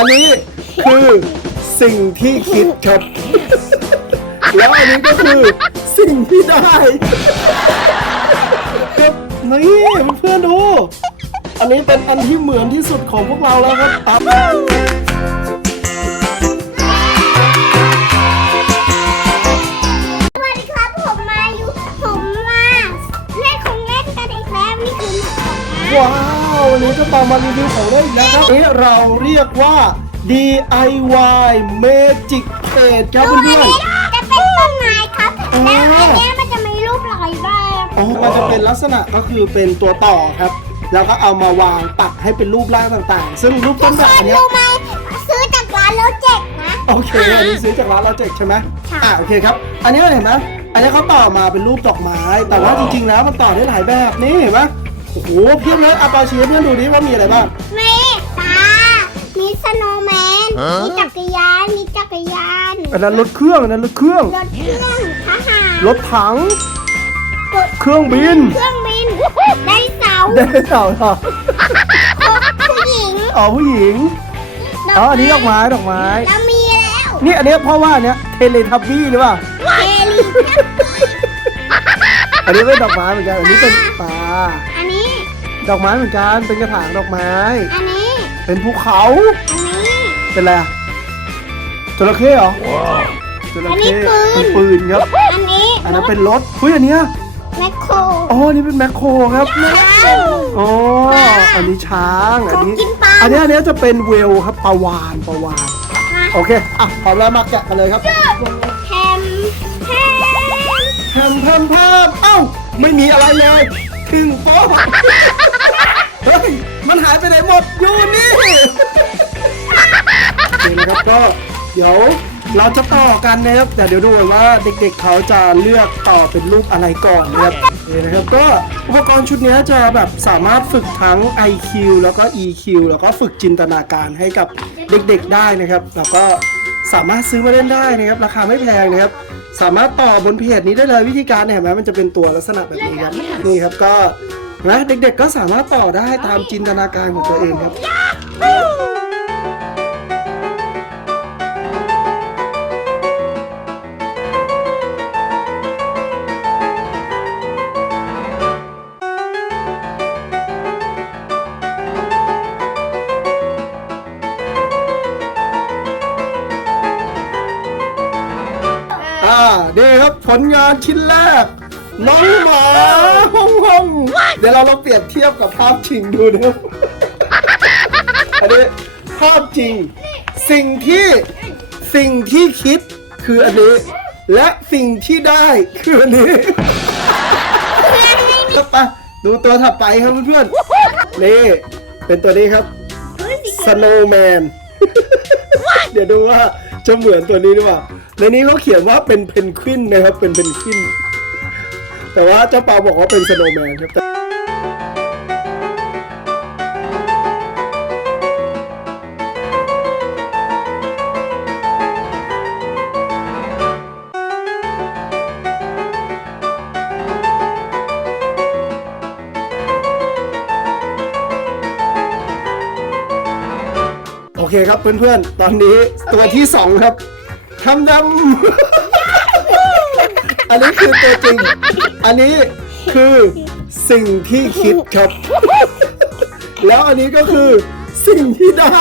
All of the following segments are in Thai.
อันนี้คือสิ่งที่คิดครับ แล้วอันนี้ก็คือสิ่งที่ได้ครับนี่เพื่อนๆดู อันนี้เป็นอันที่เหมือนที่สุดของพวกเราแล้วครับ ว้าววันนี้จะตามมารีวิวของเล่นอีกแล้วครับนี้เราเรียกว่า DIY Magic Plate ครับดูอันเพื่อนนี้จะเป็นต้นไม้ครับอ๋อ แล้วอันเนี้ยมันจะมีรูปหลายแบบๆอ๋อมันจะเป็นลักษณะก็คือเป็นตัวต่อครับ แล้วก็เอามาวางปักให้เป็นรูปร่างต่างๆ ซึ่งรูปต้นแบบอันเนี้ย รู้ไหมซื้อจากร้านแล้วเจ็กนะ โอเคอันนี้ซื้อจากร้านเราเจ็กใช่ไหมค่ะ อ่าโอเคครับ อันนี้เห็นไหมอันนี้เขาต่อมาเป็นรูปดอกไม้ แต่ว่าจริงๆแล้วมันต่อได้หลายแบบนี่เห็นไหมโอ้โหเพียบเลยอาปาชีเพื่อนดูดิว่ามีอะไรบ้าง มีตา มีสโนว์แมนมีจักรยาน มีจักรยานอันนั้นรถเครื่องอันนั้นรถเครื่อง รถเครื่องทหารรถถังเครื่องบินเครื่องบินไดโนเสาร์ไดโนเสาร์เหรอผู้หญิงอ๋อผู้หญิงอ๋ออันนี้ดอกไม้ดอกไม้แล้วมีแล้วนี่อันนี้เพราะว่าอันเนี้ยเทเลทับบี้หรือเปล่าเอลิอันนี้เป็นดอกไม้เหมือนกัน อันนี้เป็นปลาอันนี้ ดอกไม้เหมือนกัน เป็นกระถางดอกไม้ อันนี้ เป็นภูเขา อันนี้ เป็นอะไรอะจระเข้เหรอจระอันนี้เข้ปืน เป็นปืนครับ อันนี้อันนั้นเป็นรถเฮ้ยอันเนี้ยแมคโครอ๋ออันนี่เป็นแมคโครครับว้าวอ๋ออันนี้ช้างอันนี้ ของกินปลา อันนี้อันนี้จะเป็นเวลครับปลาวานปลาวานโอเคอะพร้อมแล้วมาแกะกันเลยครับแฮมแฮมแพมแพมแพมเอ้าไม่มีอะไรเลยถึงโป๊ะ เฮ้ย มันหายไปไหนหมด อยู่นี่โอเคนะครับก็เดี๋ยวเราจะต่อกันนะครับ แต่เดี๋ยวดูก่อนว่าเด็กๆเขาจะเลือกต่อเป็นรูปอะไรก่อนนะครับนี่นะครับก็อุปกรณ์ชุดนี้จะแบบสามารถฝึกทั้ง IQ แล้วก็ EQ แล้วก็ฝึกจินตนาการให้กับเด็กๆได้นะครับ แล้วก็สามารถซื้อมาเล่นได้นะครับ ราคาไม่แพงนะครับ สามารถต่อบนเพจนี้ได้เลยวิธีการเนี่ยเห็นไหมมันจะเป็นตัวลักษณะแบบนี้ครับนี่ครับก็ นะเด็กๆก็สามารถต่อได้ตามจินตนาการของตัวเองครับ อ่านี่ครับผลงานชิ้นแรก น้องหมาฮ่อ งฮ่องเดี๋ยวเราลองเปรียบเทียบกับภาพจริงดูนะครับ อันนี้ภาพจริง สิ่งที่สิ่งที่คิดคืออันนี้ และสิ่งที่ได้คืออันนี้ไปดูตัวถัดไปครับเพื่อนๆนี่เป็นตัวนี้ครับ Snowman เดี๋ยวดูว่าจะเหมือนตัวนี้หรือเปล่าในนี้เขาเขียนว่าเป็นเพนกวินนะครับ เป็นเพนกวิน แต่ว่าเจ้าปาบอกว่าเป็นสโนว์แมนครับโอเคครับเพื่อนๆ ตอนนี้ตัวที่สองครับทำดำ นนี้คือตัวจริง อันนี้คือสิ่งที่คิดครับ แล้วอันนี้ก็คือสิ่งที่ได้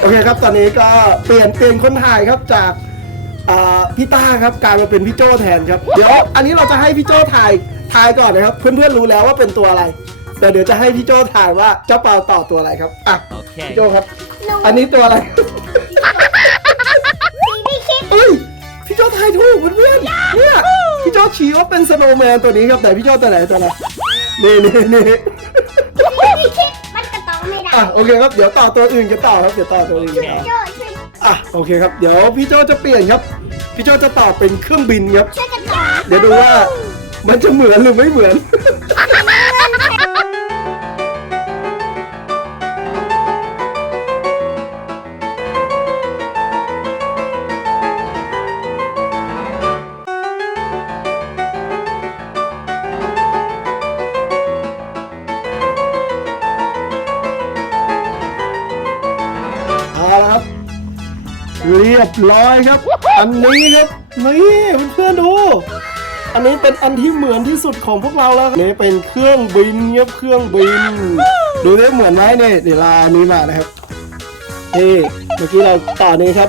โอเคครับ ตอนนี้ก็เปลี่ยนเปลี่ยนคนถ่ายครับจากอ่าพี่ต้าครับกลายมาเป็นพี่โจแทนครับ เดี๋ยวอันนี้เราจะให้พี่โจถ่ายถ่ายก่อนนะครับ เพื่อนๆรู้แล้วว่าเป็นตัวอะไร แต่เดี๋ยวจะให้พี่โจถ่ายว่าเจ้าเปาต่อตัวอะไรครับ อะ Okay. พี่โจครับ อันนี้ตัวอะไร ถูกเพื่อนๆเนี่ยพี่โจชี้ว่าเป็นสโนว์แมนตัวนี้ครับแต่พี่โจตัวไหนตัวไหนนี่นี่นี่สิ่งที่คิดมันกระต่อไม่ได้อะโอเคครับเดี๋ยวต่อตัวอื่นกันต่อครับเดี๋ยวต่อตัวอื่นกันต่อโจ้ช่วยอะโอเคครับเดี๋ยวพี่โจจะเปลี่ยนครับ พี่โจจะต่อเป็นเครื่องบินครับ ช่วยกันต่อเดี๋ยวดูว่ามันจะเหมือนหรือไม่เหมือน เรียบร้อยครับ อันนี้ครับนี่เพื่อนๆดู อันนี้เป็นอันที่เหมือนที่สุดของพวกเราแล้วนี่เป็นเครื่องบินครับเครื่องบิน ดูได้เหมือนไหมเนี่ยเดี๋ยวเราเอานี้มานะครับนี่เมื่อกี้เราต่อนี้ครับ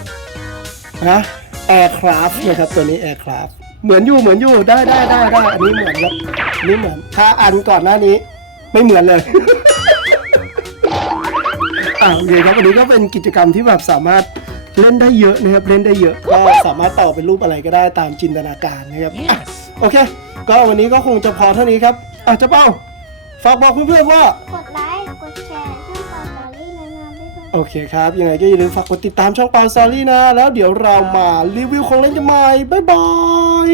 นะแอร์คราฟนะครับตัวนี้แอร์คราฟเหมือนอยู่เหมือนอยู่ได้ได้ได้ได้อันนี้เหมือนครับอันนี้เหมือนถ้าอันก่อนหน้านี้ ไม่เหมือนเลยอ่าโอเคครับวันนี้ก็เป็นกิจกรรมที่แบบสามารถ เล่นได้เยอะนะครับเล่นได้เยอะก็สามารถต่อเป็นรูปอะไรก็ได้ตามจินตนาการนะครับอะโอเค ก็วันนี้ก็คงจะพอเท่านี้ครับอะเจ้าเป้าฝากบอกเพื่อนๆว่า กดไลค์กดแชร์ช่องต่อสารี่นานๆด้วยโอเคครับ ยังไงก็อย่าลืมฝากกดติดตามช่องเปาซารี่นะ แล้วเดี๋ยวเรามารีวิวของเล่นกันใหม่บ๊ายบาย